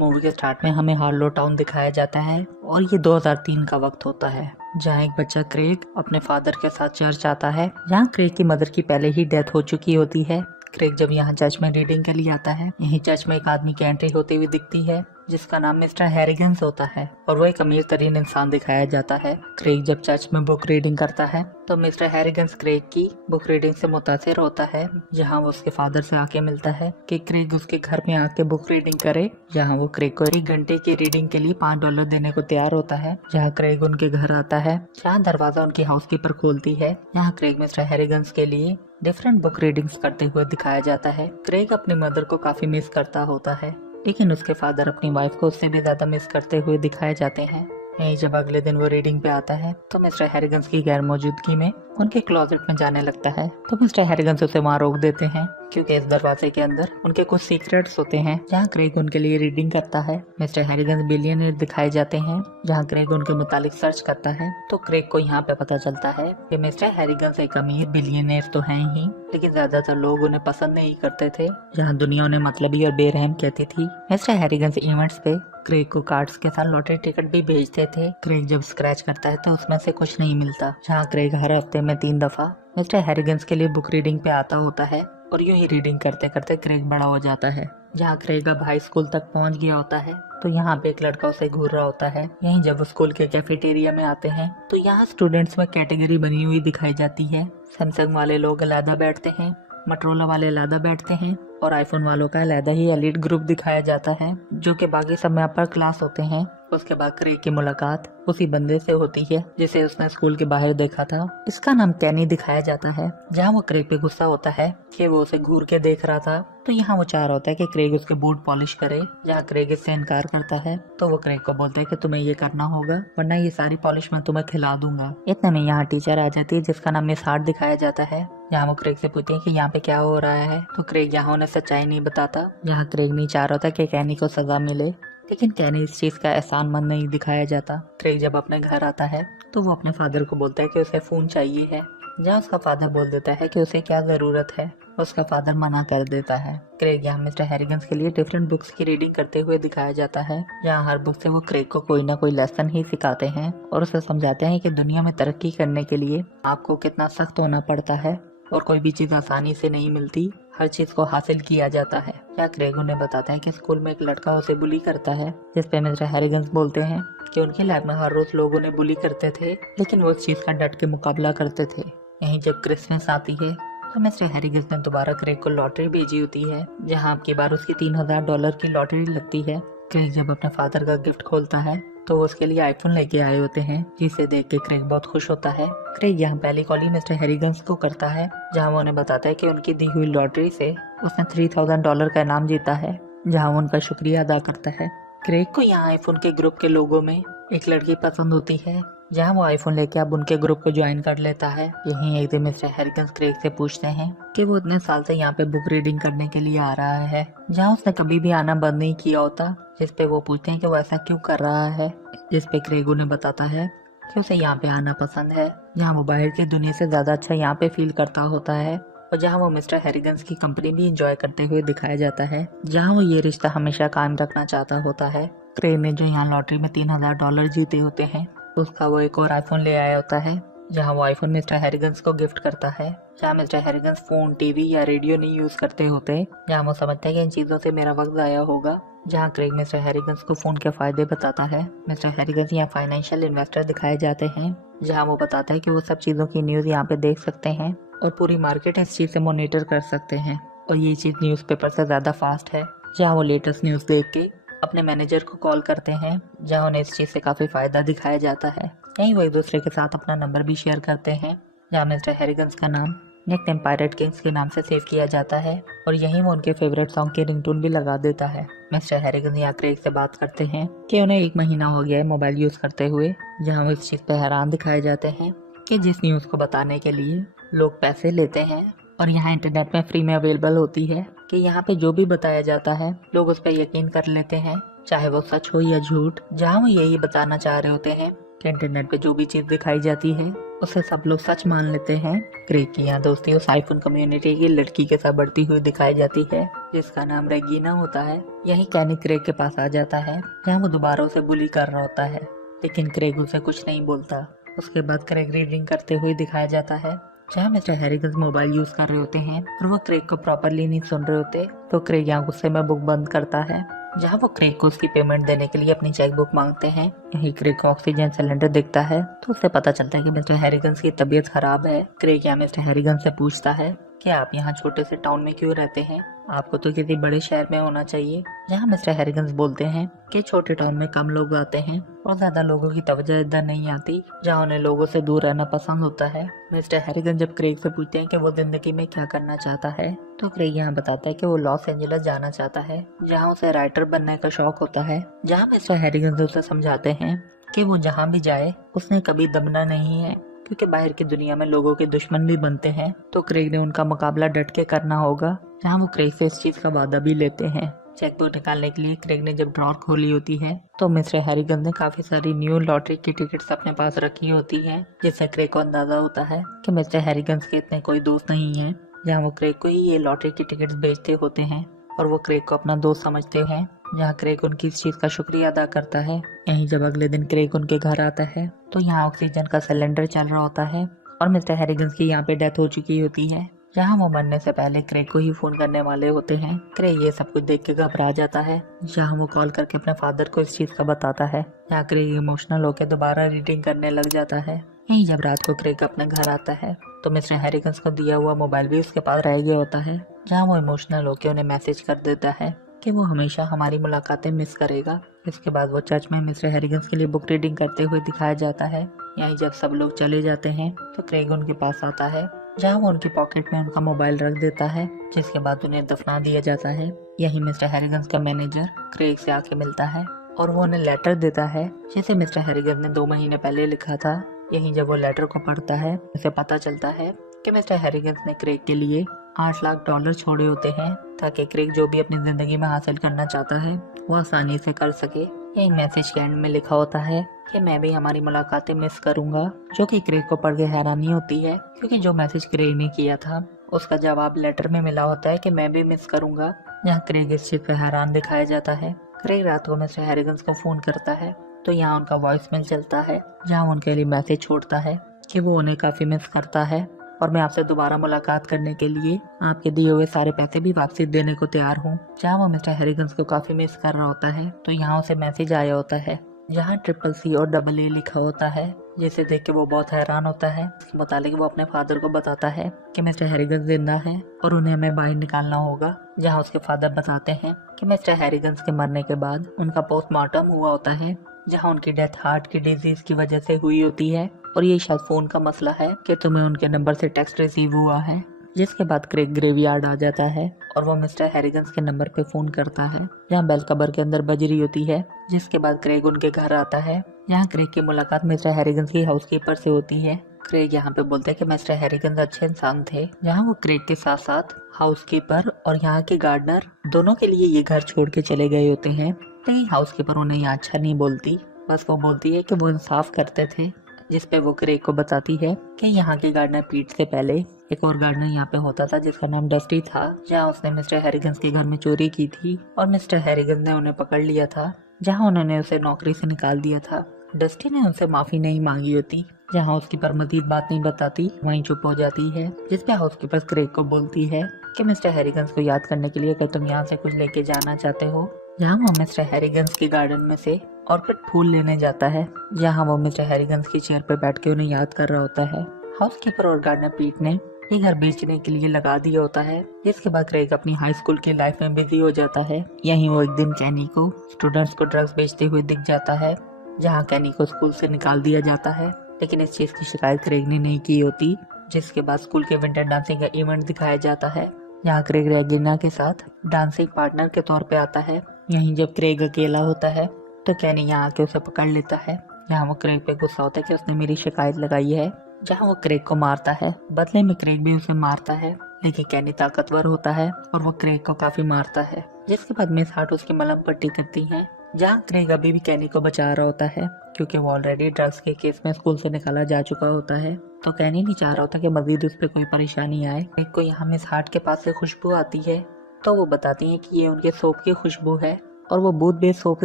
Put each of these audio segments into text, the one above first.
Movie के start में हमें हार्लो टाउन दिखाया जाता है और ये 2003 का वक्त होता है, जहाँ एक बच्चा क्रेग अपने फादर के साथ चर्च आता है। यहाँ क्रेग की मदर की पहले ही डेथ हो चुकी होती है। क्रेग जब यहाँ चर्च में रीडिंग के लिए आता है, यहीं चर्च में एक आदमी की एंट्री होती हुई दिखती है जिसका नाम मिस्टर हैरिगन्स होता है और वो एक अमीर तरीन इंसान दिखाया जाता है। क्रेग जब चर्च में बुक रीडिंग करता है तो मिस्टर हैरिगन्स क्रेग की बुक रीडिंग से मुतासिर होता है, जहाँ वो उसके फादर से आके मिलता है कि क्रेग उसके घर में आके बुक रीडिंग करे, जहाँ वो क्रेग को 1 घंटे की रीडिंग के लिए $5 देने को तैयार होता है। जहाँ क्रेग उनके घर आता है, जहाँ दरवाजा उनकी हाउसकीपर खोलती है। यहाँ क्रेग मिस्टर हैरिगन्स के लिए डिफरेंट बुक रीडिंग्स करते हुए दिखाया जाता है। क्रेग अपनी मदर को काफी मिस करता होता है, लेकिन उसके फादर अपनी वाइफ को उससे भी ज्यादा मिस करते हुए दिखाए जाते हैं। यही जब अगले दिन वो रीडिंग पे आता है तो मिस्टर हैरिगन्स की गैर मौजूदगी में उनके क्लोजेट में जाने लगता है, तो मिस्टर हैरिगन्स उसे वहाँ रोक देते हैं क्योंकि इस दरवाजे के अंदर उनके कुछ सीक्रेट्स होते हैं। जहाँ क्रेग उनके लिए रीडिंग करता है, मिस्टर हैरिगन्स बिलियनियर दिखाए जाते हैं। जहाँ क्रेग उनके मुतालिक सर्च करता है तो क्रेग को यहाँ पे पता चलता है कि मिस्टर हैरिगन्स एक अमीर बिलियनियर तो हैं ही, लेकिन ज्यादातर लोग उन्हें पसंद नहीं करते थे। जहाँ दुनिया उन्हें मतलबी और बेरहम कहती थी। मिस्टर हैरिगन्स इवेंट्स पे क्रेग को कार्ड्स के साथ लॉटरी टिकट भी भेजते थे। क्रेग जब स्क्रैच करता है तो उसमें से कुछ नहीं मिलता। जहाँ क्रेग हर हफ्ते में 3 दफा मिस्टर हैरिगन्स के लिए बुक रीडिंग पे आता होता है और यूं ही रीडिंग करते करते क्रेग बड़ा हो जाता है। जहाँ क्रेग अब हाई स्कूल तक पहुंच गया होता है तो यहाँ पे एक लड़का उसे घूर रहा होता है। यहीं जब वो स्कूल के कैफेटेरिया में आते हैं तो यहाँ स्टूडेंट्स में कैटेगरी बनी हुई दिखाई जाती है। सैमसंग वाले लोग अलहदा बैठते हैं, मोटरोला वाले अलहदा बैठते हैं और आईफोन वालों का अलहदा ही एलिट ग्रुप दिखाया जाता है, जो कि बाकी सब में अपर क्लास होते हैं। उसके बाद क्रेग की मुलाकात उसी बंदे से होती है जिसे उसने स्कूल के बाहर देखा था। इसका नाम कैनी दिखाया जाता है। जहाँ वो क्रेग पे गुस्सा होता है कि वो उसे घूर के देख रहा था, तो यहाँ वो चाह रहा होता है कि क्रेग उसके बूट पॉलिश करे। जहाँ क्रेग इससे इनकार करता है तो वो क्रेग को बोलता है कि तुम्हें ये करना होगा वरना ये सारी पॉलिश मैं तुम्हें खिला दूंगा। इतने में यहाँ टीचर आ जाती है जिसका नाम मिस हार्ट दिखाया जाता है। यहाँ वो क्रेग से पूछते हैं कि यहाँ पे क्या हो रहा है, तो क्रेग यहाँ उन्हें सच्चाई नहीं बताता। यहाँ क्रेग नहीं चाह रहा था कि कैनी को सजा मिले, लेकिन कैनी इस चीज का एहसानमंद नहीं दिखाया जाता। क्रेग जब अपने घर आता है तो वो अपने फादर को बोलता है कि उसे फोन चाहिए है। जहाँ उसका फादर बोल देता है कि उसे क्या जरूरत है, उसका फादर मना कर देता है। क्रेग यहाँ मिस्टर हैरिगन्स के लिए डिफरेंट बुक्स की रीडिंग करते हुए दिखाया जाता है। यहाँ हर बुक से वो क्रेग को कोई ना कोई लेसन ही सिखाते हैं और उसे समझाते हैं कि दुनिया में तरक्की करने के लिए आपको कितना सख्त होना पड़ता है और कोई भी चीज आसानी से नहीं मिलती, हर चीज को हासिल किया जाता है। क्या क्रेग उन्हें बताता है कि स्कूल में एक लड़का उसे बुली करता है, जिस पे मिस्टर हैरिगन्स बोलते हैं कि उनके लैब में हर रोज लोग उन्हें बुली करते थे, लेकिन वो इस चीज का डट के मुकाबला करते थे। यहीं जब क्रिसमस आती है तो मिस्टर हैरिगन्स ने दोबारा क्रेग को लॉटरी भेजी होती है, जहाँ अब की बार उसकी $3000 की लॉटरी लगती है। क्रेग जब अपने फादर का गिफ्ट खोलता है तो वो उसके लिए आईफोन लेके आए होते हैं, जिसे देख के क्रेग बहुत खुश होता है। क्रेग यहाँ पहली कॉल ही मिस्टर हैरिगन्स को करता है, जहाँ वो उन्हें बताता है कि उनकी दी हुई लॉटरी से उसने $3000 का इनाम जीता है, जहाँ वो उनका शुक्रिया अदा करता है। क्रेग को यहाँ आईफोन के ग्रुप के लोगों में एक लड़की पसंद होती है, जहाँ वो आईफोन लेके अब उनके ग्रुप को ज्वाइन कर लेता है। यहीं एक दिन मिस्टर हैरिगन्स क्रेग से पूछते हैं कि वो इतने साल से यहाँ पे बुक रीडिंग करने के लिए आ रहा है, जहाँ उसने कभी भी आना बंद नहीं किया होता। जिस पे वो पूछते हैं कि वो ऐसा क्यों कर रहा है, जिस पे क्रेग उन्हें बताता है कि उसे यहाँ पे आना पसंद है, जहाँ वो बाहर की दुनिया से ज्यादा अच्छा यहाँ पे फील करता होता है और जहाँ वो मिस्टर हैरिगन्स की कंपनी भी इंजॉय करते हुए दिखाया जाता है, जहाँ वो ये रिश्ता हमेशा कायम रखना चाहता होता है। क्रेग ने जो यहाँ लॉटरी में $3000 जीते होते हैं, उसका वो एक और आईफोन ले आया होता है, जहाँ वो आईफोन मिस्टर हैरिगन्स को गिफ्ट करता है। जहाँ मिस्टर हैरिगन्स फोन, टीवी या रेडियो नहीं यूज करते होते, जहाँ वो समझता है कि इन चीजों से मेरा वक्त जाया होगा। जहाँ क्रेग मिस्टर हैरिगन्स को फोन के फायदे बताता है। मिस्टर हैरिगन्स यहाँ फाइनेंशियल इन्वेस्टर दिखाए जाते हैं, जहाँ वो बताता है कि वो सब चीजों की न्यूज यहाँ पे देख सकते हैं और पूरी मार्केट इस चीज से मॉनिटर कर सकते हैं और ये चीज न्यूज़पेपर से ज्यादा फास्ट है। जहाँ वो लेटेस्ट न्यूज देख के अपने मैनेजर को कॉल करते हैं, जहाँ उन्हें इस चीज से काफी फायदा दिखाया जाता है। यहीं वो एक दूसरे के साथ अपना नंबर भी शेयर करते हैं, जहाँ मिस्टर हैरिगन्स का नाम निकनेम पायरेट किंग्स के नाम से सेव किया जाता है और यहीं वो उनके फेवरेट सॉन्ग की रिंगटोन भी लगा देता है। मिस्टर हैरिगन्स यहाँ क्रेग से बात करते हैं कि उन्हें 1 महीना हो गया है मोबाइल यूज करते हुए, जहाँ वो इस चीज पे हैरान दिखाए जाते हैं कि जिस न्यूज को बताने के लिए लोग पैसे लेते हैं और यहाँ इंटरनेट में फ्री में अवेलेबल होती है, कि यहाँ पे जो भी बताया जाता है लोग उस पर यकीन कर लेते हैं, चाहे वो सच हो या झूठ। जहाँ वो यही बताना चाह रहे होते हैं कि इंटरनेट पे जो भी चीज दिखाई जाती है उसे सब लोग सच मान लेते हैं। क्रेग की यहाँ दोस्ती उस आईफोन कम्युनिटी की लड़की के साथ बढ़ती हुई दिखाई जाती है जिसका नाम रेगीना होता है। यही कैनी क्रेग के पास आ जाता है जहाँ वो दोबारा उसे बुली कर रहा होता है, लेकिन क्रेग उसे कुछ नहीं बोलता। उसके बाद क्रेग रीडिंग करते हुए दिखाया जाता है जहाँ मिस्टर हैरिगन्स मोबाइल यूज कर रहे होते हैं और वो क्रेग को प्रॉपरली नहीं सुन रहे होते। तो क्रेग यहाँ गुस्से में बुक बंद करता है जहाँ वो क्रेग को उसकी पेमेंट देने के लिए अपनी चेक बुक मांगते हैं। यही क्रेग को ऑक्सीजन सिलेंडर दिखता है तो उससे पता चलता है कि मिस्टर हैरिगन्स की तबीयत खराब है। क्रेग यहाँ मिस्टर हैरिगन्स से पूछता है कि आप यहाँ छोटे से टाउन में क्यों रहते हैं, आपको तो किसी बड़े शहर में होना चाहिए। जहाँ मिस्टर हैरिगन्स बोलते हैं कि छोटे टाउन में कम लोग आते हैं और ज्यादा लोगों की तवज्जो इधर नहीं आती, जहाँ उन्हें लोगों से दूर रहना पसंद होता है। मिस्टर हैरिगन्स जब क्रेग से पूछते हैं कि वो जिंदगी में क्या करना चाहता है तो क्रेग यहाँ बताता है कि वो लॉस एंजलिस जाना चाहता है जहाँ उसे राइटर बनने का शौक होता है। जहाँ मिस्टर हैरिगन्स उसे समझाते हैं कि वो जहाँ भी जाए उसने कभी दबना नहीं है क्योंकि बाहर की दुनिया में लोगों के दुश्मन भी बनते हैं, तो क्रेग ने उनका मुकाबला डट के करना होगा। जहाँ वो क्रेग से इस चीज का वादा भी लेते हैं। चेकबुक निकालने के लिए क्रेग ने जब ड्रॉर खोली होती है तो मिस्टर हैरिगन्स ने काफी सारी न्यू लॉटरी की टिकट्स अपने पास रखी होती है, जिससे क्रेग को अंदाजा होता है कि मिस्टर हैरिगन्स के इतने कोई दोस्त नहीं है। जहाँ वो क्रेग को ही ये लॉटरी की टिकट्स बेचते होते हैं और वो क्रेग को अपना दोस्त समझते हैं। जहाँ क्रेग उनकी इस चीज का शुक्रिया अदा करता है। यहीं जब अगले दिन क्रेग उनके घर आता है तो यहाँ ऑक्सीजन का सिलेंडर चल रहा होता है और मिस्टर हैरिगन्स की यहाँ पे डेथ हो चुकी होती है। जहाँ वो मरने से पहले क्रेग को ही फोन करने वाले होते हैं। क्रेग ये सब कुछ देख के घबरा जाता है। जहाँ वो कॉल करके अपने फादर को इस चीज का बताता है। यहाँ क्रेग इमोशनल होकर दोबारा रीडिंग करने लग जाता है। यहीं जब रात को क्रेग अपने घर आता है तो मिस्टर हैरिगन्स को दिया हुआ मोबाइल भी उसके पास रह गया होता है। जहाँ वो इमोशनल होकर उन्हें मैसेज कर देता है कि वो हमेशा हमारी मुलाकातें मिस करेगा। इसके बाद वो चर्च में मिस्टर हैरिगन्स के लिए बुक रीडिंग करते हुए दिखाया जाता है। यहीं जब सब लोग चले जाते हैं तो क्रेग उनके पास आता है जहाँ वो उनकी पॉकेट में उनका मोबाइल रख देता है, जिसके बाद उन्हें दफना दिया जाता है। यही मिस्टर हैरिगन्स का मैनेजर क्रेग से आके मिलता है और वो उन्हें लेटर देता है जिसे मिस्टर हैरिगन्स ने 2 महीने पहले लिखा था। यहीं जब वो लेटर को पढ़ता है उसे पता चलता है कि मिस्टर हैरिगन्स ने क्रेग के लिए $8 लाख छोड़े होते हैं ताकि क्रेग जो भी अपनी जिंदगी में हासिल करना चाहता है वो आसानी से कर सके। यही मैसेज के एंड में लिखा होता है कि मैं भी हमारी मुलाकातें मिस करूंगा, जो कि क्रेग को पढ़ के हैरानी होती है क्योंकि जो मैसेज क्रेग ने किया था उसका जवाब लेटर में मिला होता है कि मैं भी मिस करूंगा। यहाँ क्रेग इस चीज पे हैरान दिखाया जाता है। क्रेग रात को मिस्टर हैरिगन्स को फोन करता है तो यहाँ उनका वॉइस मेल चलता है जहाँ उनके लिए मैसेज छोड़ता है कि वो उन्हें काफी मिस करता है और मैं आपसे दोबारा मुलाकात करने के लिए आपके दिए हुए सारे पैसे भी वापसी देने को तैयार हूँ। जहाँ वो मिस्टर हैरिगन्स को काफी मिस कर रहा होता है तो यहाँ उसे मैसेज आया होता है जहाँ CCC और AA लिखा होता है, जिसे देख के वो बहुत हैरान होता है। इसके मुताबिक वो अपने फादर को बताता है कि मिस्टर हैरिगन्स जिंदा है और उन्हें हमें बाहर निकालना होगा। जहाँ उसके फादर बताते हैं कि मिस्टर हैरिगन्स के मरने के बाद उनका पोस्टमार्टम हुआ होता है, जहाँ उनकी डेथ हार्ट की डिजीज की वजह से हुई होती है और ये शायद फोन का मसला है कि तुम्हें उनके नंबर से टेक्स्ट रिसीव हुआ है। जिसके बाद क्रेग ग्रेवयार्ड आ जाता है और वो मिस्टर हैरिगन्स के नंबर पे फोन करता है जहाँ बेल कबर के अंदर बज रही होती है। जिसके बाद क्रेग उनके घर आता है जहाँ क्रेग की मुलाकात मिस्टर हैरिगन्स की हाउसकीपर से होती है। क्रेग यहाँ पे बोलते हैं कि मिस्टर हैरिगन्स अच्छे इंसान थे। जहाँ वो क्रेग के साथ साथ हाउसकीपर और यहाँ के गार्डनर दोनों के लिए ये घर छोड़ के चले गए होते हैं। लेकिन हाउसकीपर उन्हें यहाँ अच्छा नहीं बोलती, बस वो बोलती है कि वो इंसाफ करते थे। जिसपे वो क्रेग को बताती है कि यहाँ के गार्डनर पीट से पहले एक और गार्डनर यहाँ पे होता था जिसका नाम डस्टी था, जहाँ उसने मिस्टर हैरिगन्स के घर में चोरी की थी और मिस्टर हैरिगन्स ने उन्हें पकड़ लिया था, जहाँ उन्होंने उसे नौकरी से निकाल दिया था। डस्टी ने उनसे माफी नहीं मांगी होती, जहाँ उसकी पर मजीद बात नहीं बताती, वहीं चुप हो जाती है। जिसपे हाउसकीपर क्रेग को बोलती है कि मिस्टर हैरिगन्स को याद करने के लिए अगर तुम यहाँ से कुछ लेके जाना चाहते हो। जहाँ वो मिस्टर हैरिगन्स के गार्डन में से ऑर्किड फूल लेने जाता है, जहाँ वो मिस्टर हैरिगन्स की चेयर पर बैठ के उन्हें याद कर रहा होता है। हाउसकीपर और गार्डनर पीट ने ये घर बेचने के लिए लगा दिया होता है। जिसके बाद क्रेग अपनी हाई स्कूल की लाइफ में बिजी हो जाता है। यहीं वो एक दिन कैनी को स्टूडेंट्स को ड्रग्स बेचते हुए दिख जाता है, जहाँ कैनी को स्कूल से निकाल दिया जाता है, लेकिन इस चीज की शिकायत क्रेग ने नहीं की होती। जिसके बाद स्कूल के विंटर डांसिंग का इवेंट दिखाया जाता है, जहाँ क्रेग रेगिना के साथ डांसिंग पार्टनर के तौर पे आता है। यहीं जब क्रेग अकेला होता है तो कैनी यहाँ आके उसे पकड़ लेता है। यहाँ वो क्रेग पे गुस्सा होता है कि उसने मेरी शिकायत लगाई है, जहाँ वो क्रेग को मारता है। बदले में क्रेग भी उसे मारता है, लेकिन कैनी ताकतवर होता है और वो क्रेग को काफी मारता है। जिसके बाद मिस हार्ट उसकी मलहम पट्टी करती है। जहाँ क्रेग अभी भी कैनी को बचा रहा होता है क्योंकि वो ऑलरेडी ड्रग्स के केस में स्कूल से निकाला जा चुका होता है। तो कैनी नहीं चाह रहा होता कि मजीद उस पर कोई परेशानी आए। क्रेग को यहाँ मिस हार्ट के पास से खुशबू आती है तो वो बताती हैं कि ये उनके सोप की खुशबू है और वो बूथ बेस्ड सोप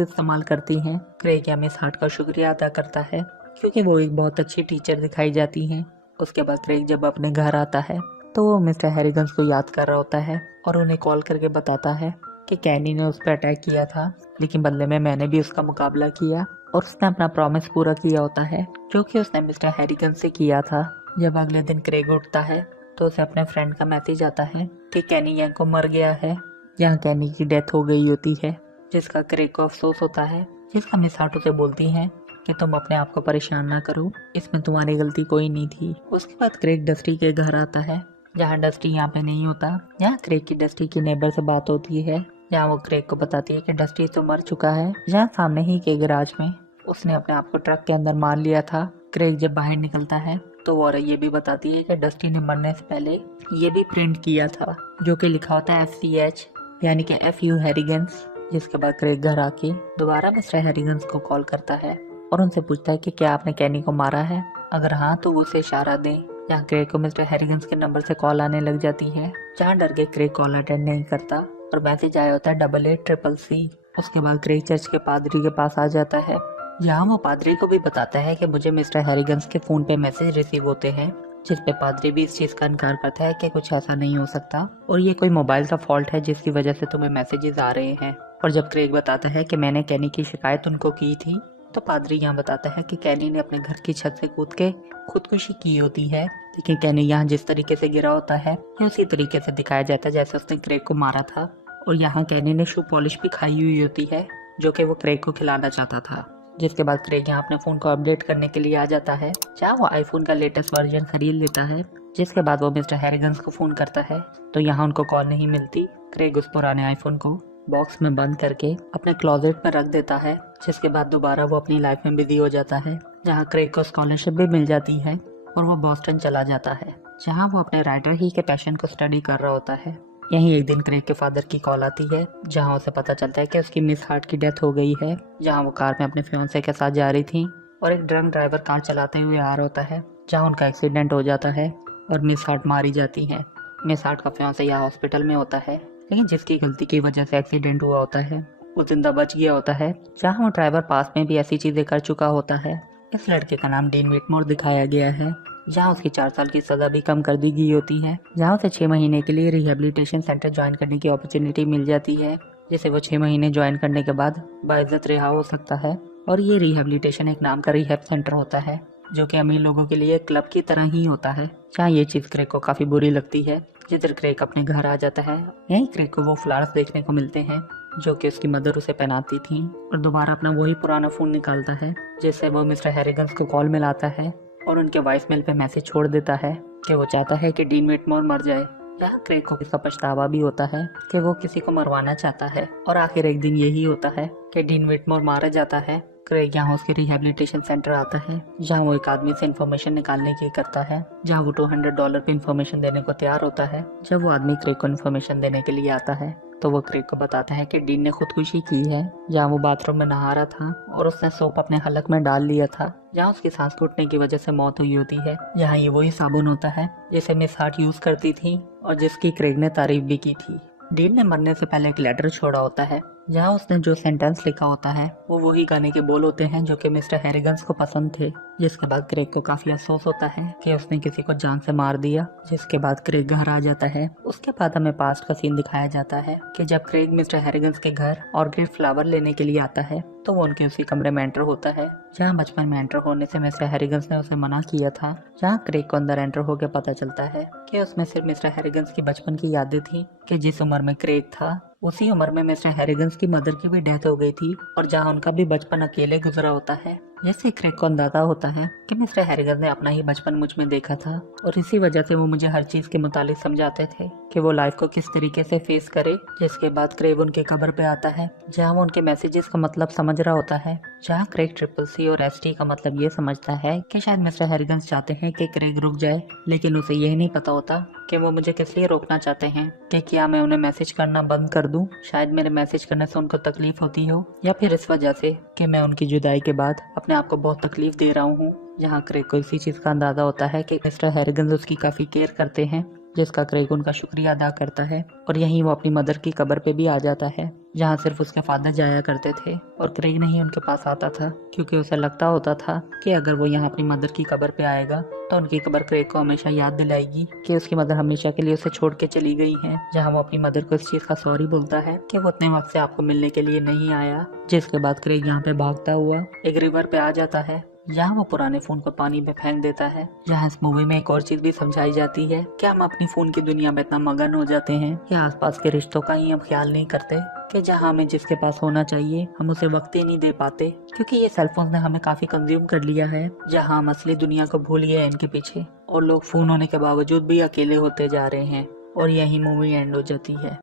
इस्तेमाल करती हैं। क्रेग या मिस हार्ट का शुक्रिया अदा करता है क्योंकि वो एक बहुत अच्छी टीचर दिखाई जाती हैं। उसके बाद क्रेग जब अपने घर आता है तो वो मिस्टर हैरिगन्स को याद कर रहा होता है और उन्हें कॉल करके बताता है कि कैनी ने उस पर अटैक किया था, लेकिन बदले में मैंने भी उसका मुकाबला किया और उसने अपना प्रॉमिस पूरा किया होता है जो कि उसने मिस्टर हैरिगन्स से किया था। जब अगले दिन क्रेग उठता है तो उसे अपने फ्रेंड का मैसेज आता है कि कैनी यंग को मर गया है। यहाँ कैनी की डेथ हो गई होती है जिसका क्रेग को अफसोस होता है, जिसका मिस हार्ट उसे बोलती है कि तुम अपने आप को परेशान ना करो, इसमें तुम्हारी गलती कोई नहीं थी। उसके बाद क्रेग डस्टी के घर आता है जहाँ डस्टी यहाँ पे नहीं होता। यहाँ क्रेग की डस्टी की नेबर से बात होती है जहाँ वो क्रेग को बताती है कि डस्टी तो मर चुका है। जहाँ सामने ही के गैराज में उसने अपने आप को ट्रक के अंदर मार लिया था। क्रेग जब बाहर निकलता है तो वो ये भी बताती है कि डस्टी ने मरने से पहले ये भी प्रिंट किया था जो कि लिखा होता है FCH यानी कि FU हैरिगन्स। जिसके बाद क्रेग घर आके दोबारा मिस्टर हैरिगन्स को कॉल करता है और उनसे पूछता है कि क्या आपने कैनी को मारा है, अगर हाँ तो वो उसे इशारा दें। जहाँ क्रेग को मिस्टर हैरिगन्स के नंबर से कॉल आने लग जाती है। जहाँ डर के क्रेग कॉल अटेंड नहीं करता और मैसेज आया होता है 88CCC। उसके बाद क्रेग चर्च के पादरी के पास आ जाता है जहाँ वो पादरी को भी बताता है कि मुझे मिस्टर हैरिगन्स के फोन पे मैसेज रिसीव होते हैं, जिस पे पादरी भी इस चीज का इनकार करता है कि कुछ ऐसा नहीं हो सकता और ये कोई मोबाइल का फॉल्ट है जिसकी वजह से तुम्हें मैसेजेस आ रहे हैं। और जब क्रेग बताता है कि मैंने कैनी की शिकायत उनको की थी तो पादरी यहाँ बताता है कि कैनी ने अपने घर की छत से कूद के खुदकुशी की होती है, लेकिन कैनी यहाँ जिस तरीके से गिरा होता है ये उसी तरीके से दिखाया जाता है जैसे उसने क्रेग को मारा था। और यहाँ कैनी ने शू पॉलिश भी खाई हुई होती है जो कि वो क्रेग को खिलाना चाहता था। जिसके बाद क्रेग यहाँ अपने फ़ोन को अपडेट करने के लिए आ जाता है जहाँ वो आईफोन का लेटेस्ट वर्जन खरीद लेता है। जिसके बाद वो मिस्टर हैरिगन्स को फ़ोन करता है तो यहाँ उनको कॉल नहीं मिलती। क्रेग उस पुराने आईफोन को बॉक्स में बंद करके अपने क्लोजेट में रख देता है। जिसके बाद दोबारा वो अपनी लाइफ में बिजी हो जाता है जहाँ क्रेग को स्कॉलरशिप भी मिल जाती है और वो बॉस्टन चला जाता है जहाँ वो अपने राइटर ही के पैशन को स्टडी कर रहा होता है। यहीं एक दिन क्रेग के फादर की कॉल आती है जहाँ उसे पता चलता है कि उसकी मिस हार्ट की डेथ हो गई है। जहाँ वो कार में अपने फियांसे के साथ जा रही थी और एक ड्रंक ड्राइवर कार चलाते हुए आ रहा होता है जहाँ उनका एक्सीडेंट हो जाता है और मिस हार्ट मारी जाती है। मिस हार्ट का फियांसे यहाँ हॉस्पिटल में होता है, लेकिन जिसकी गलती की वजह से एक्सीडेंट हुआ होता है वो जिंदा बच गया होता है। जहाँ वो ड्राइवर पास में भी ऐसी चीजें कर चुका होता है। इस लड़के का नाम डीन विटमोर दिखाया गया है जहाँ उसकी 4 साल की सजा भी कम कर दी गई होती है। जहाँ उसे 6 महीने के लिए रिहेबिलिटेशन सेंटर ज्वाइन करने की अपॉर्चुनिटी मिल जाती है जिसे वो 6 महीने ज्वाइन करने के बाद बाइज्जत रिहा हो सकता है। और ये रिहेबिलिटेशन एक नाम का रिहेब सेंटर होता है जो कि अमीर लोगों के लिए क्लब की तरह ही होता है। जहाँ ये चीज क्रेग को काफी बुरी लगती है। जिधर क्रेग अपने घर आ जाता है यहीं क्रेग को वो फ्लावर्स देखने को मिलते हैं जो कि उसकी मदर उसे पहनाती थी और दोबारा अपना वही पुराना फोन निकालता है जिससे वो मिस्टर हैरिगन्स को कॉल मिलाता है और उनके वॉइस मेल पे मैसेज छोड़ देता है कि वो चाहता है कि डीन विटमोर मर जाए। यहाँ क्रेग को इसका पछतावा भी होता है कि वो किसी को मरवाना चाहता है और आखिर एक दिन यही होता है कि डीन विटमोर मारा जाता है। क्रेग यहाँ उसके रिहेबिलिटेशन सेंटर आता है जहाँ वो एक आदमी से इन्फॉर्मेशन निकालने की करता है जहाँ वो $200 पे इन्फॉर्मेशन देने को तैयार होता है। जब वो आदमी क्रेग को इन्फॉर्मेशन देने के लिए आता है तो वो क्रेग को बताता है कि डीन ने खुदकुशी की है जहाँ वो बाथरूम में नहा रहा था और उसने सोप अपने हलक में डाल लिया था जहाँ उसकी सांस टूटने की वजह से मौत हुई होती है। यहाँ ये वही साबुन होता है जिसे मिस हार्ट यूज करती थी और जिसकी क्रेग ने तारीफ भी की थी। डीन ने मरने से पहले एक लेटर छोड़ा होता है जहाँ उसने जो सेंटेंस लिखा होता है वो वही गाने के बोल होते हैं जो कि मिस्टर हैरिगन्स को पसंद थे। जिसके बाद क्रेग को काफी अफसोस होता है कि उसने किसी को जान से मार दिया। जिसके बाद क्रेग घर आ जाता है। उसके बाद हमें पास्ट का सीन दिखाया जाता है कि जब क्रेग मिस्टर हैरिगन्स के घर ऑर्किड फ्लावर लेने के लिए आता है तो वो उनके उसी कमरे में एंटर होता है जहाँ बचपन में एंटर होने से मिस्टर हैरिगन्स ने उसे मना किया था। जहाँ क्रेग को अंदर एंटर होकर पता चलता है कि उसमें सिर्फ मिस्टर हैरिगन्स की बचपन की यादें थी कि जिस उम्र में क्रेग था उसी उम्र में मिस्टर हैरिगन्स की मदर की भी डेथ हो गई थी और जहाँ उनका भी बचपन अकेले गुजरा होता है। जैसे क्रेग को अंदाजा होता है कि मिस्टर हैरिगन ने अपना ही बचपन मुझ में देखा था और इसी वजह से वो मुझे हर चीज के मुतालिक समझाते थे कि वो लाइफ को किस तरीके से फेस करे। जिसके बाद क्रेग उनके कब्र पे आता है जहाँ वो उनके मैसेजेस का मतलब समझ रहा होता है, जहाँ क्रेग ट्रिपल सी और एस टी का मतलब ये समझता है कि शायद मिस्टर हैरिगन चाहते हैं कि क्रेग रुक जाए, लेकिन उसे यही नहीं पता होता कि वो मुझे किस लिए रोकना चाहते हैं। कि क्या मैं उन्हें मैसेज करना बंद कर दूं, शायद मेरे मैसेज करने से उनको तकलीफ होती हो, या फिर इस वजह से कि मैं उनकी जुदाई के बाद अपने आप को बहुत तकलीफ दे रहा हूँ। जहाँ क्रेग को इसी चीज का अंदाजा होता है कि मिस्टर हैरिगन उसकी काफी केयर करते हैं, जिसका क्रेग उनका शुक्रिया अदा करता है। और यहीं वो अपनी मदर की कब्र पे भी आ जाता है जहाँ सिर्फ उसके फादर जाया करते थे और क्रेग नहीं उनके पास आता था, क्योंकि उसे लगता होता था कि अगर वो यहाँ अपनी मदर की कब्र पे आएगा तो उनकी कब्र क्रेग को हमेशा याद दिलाएगी कि उसकी मदर हमेशा के लिए उसे छोड़ के चली गई है। जहाँ वो अपनी मदर को इस चीज का सॉरी बोलता है कि वो उतने वक्त से आपको मिलने के लिए नहीं आया। जिसके बाद क्रेग यहाँ पे भागता हुआ एक रिवर पे आ जाता है जहाँ वो पुराने फोन को पानी में फेंक देता है। जहाँ इस मूवी में एक और चीज भी समझाई जाती है कि हम अपनी फोन की दुनिया में इतना मगन हो जाते हैं कि आसपास के रिश्तों का ही हम ख्याल नहीं करते, कि जहाँ हमें जिसके पास होना चाहिए हम उसे वक्त ही नहीं दे पाते, क्योंकि ये सेलफोन ने हमें काफी कंज्यूम कर लिया है। जहाँ हम असली दुनिया को भूल गए इनके पीछे और लोग फोन होने के बावजूद भी अकेले होते जा रहे हैं। और यही मूवी एंड हो जाती है।